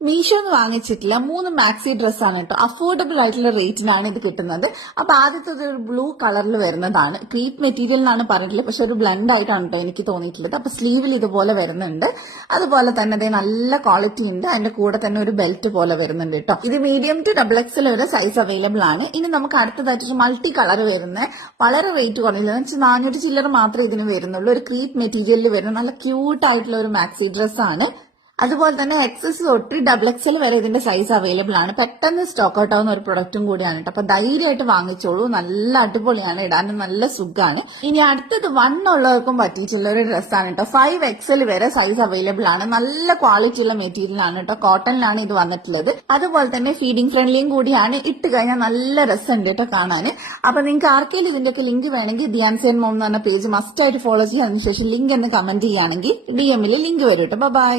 മീഷോ എന്ന് വാങ്ങിച്ചിട്ടില്ല 3 മാക്സി ഡ്രസ്സാണ് കേട്ടോ. അഫോർഡബിൾ ആയിട്ടുള്ള റേറ്റിനാണ് ഇത് കിട്ടുന്നത്. അപ്പൊ ആദ്യത്തെ ഒരു ബ്ലൂ കളറിൽ വരുന്നതാണ്. ക്രീപ്പ് മെറ്റീരിയൽ എന്നാണ് പറഞ്ഞിട്ടുള്ളത്, പക്ഷെ ഒരു ബ്ലൻഡ് ആയിട്ടാണ് കേട്ടോ എനിക്ക് തോന്നിയിട്ടുള്ളത്. അപ്പൊ സ്ലീവിൽ ഇതുപോലെ വരുന്നുണ്ട്. അതുപോലെ തന്നെ അതേ നല്ല ക്വാളിറ്റി ഉണ്ട്. അതിന്റെ കൂടെ തന്നെ ഒരു ബെൽറ്റ് പോലെ വരുന്നുണ്ട് കേട്ടോ. ഇത് മീഡിയം ടു XXL വരെ സൈസ് അവൈലബിൾ ആണ്. ഇനി നമുക്ക് അടുത്തതായിട്ട് മൾട്ടി കളർ വരുന്ന വളരെ റേറ്റ് കുറഞ്ഞില്ല, 400 ചില്ലറ മാത്രമേ ഇതിന് വരുന്നുള്ളൂ. ഒരു ക്രീപ്പ് മെറ്റീരിയലിൽ വരുന്ന നല്ല ക്യൂട്ട് ആയിട്ടുള്ള ഒരു മാക്സി ഡ്രസ്സാണ്. അതുപോലെ തന്നെ XS തൊട്ട് XXL വരെ ഇതിന്റെ സൈസ് അവൈലബിൾ ആണ്. പെട്ടെന്ന് സ്റ്റോക്ക് ഔട്ട് ആവുന്ന ഒരു പ്രൊഡക്റ്റും കൂടിയാണ് കേട്ടോ. അപ്പൊ ധൈര്യമായിട്ട് വാങ്ങിച്ചോളൂ. നല്ല അടിപൊളിയാണ്, ഇടാനും നല്ല സുഖമാണ്. ഇനി അടുത്തത് 1 ഉള്ളവർക്കും പറ്റിയിട്ടുള്ള ഒരു ഡ്രസ്സാണ് കേട്ടോ. 5XL വരെ സൈസ് അവൈലബിൾ ആണ്. നല്ല ക്വാളിറ്റി ഉള്ള മെറ്റീരിയൽ ആണ് കേട്ടോ. കോട്ടണിലാണ് ഇത് വന്നിട്ടുള്ളത്. അതുപോലെ തന്നെ ഫീഡിംഗ് ഫ്രണ്ട്ലിയും കൂടിയാണ്. ഇട്ട് കഴിഞ്ഞാൽ നല്ല രസമുണ്ട് കേട്ടോ കാണാൻ. അപ്പൊ നിങ്ങൾക്ക് ആർക്കെങ്കിലും ഇതിന്റെയൊക്കെ ലിങ്ക് വേണമെങ്കിൽ ദിയാൻസേൻ മോം എന്ന് പറഞ്ഞ പേജ് മസ്റ്റ് ആയിട്ട് ഫോളോ ചെയ്യുക. അതിനുശേഷം ലിങ്ക് എന്ന് കമന്റ് ചെയ്യുകയാണെങ്കിൽ DM ലിങ്ക് വരും കേട്ടോ. ബൈ.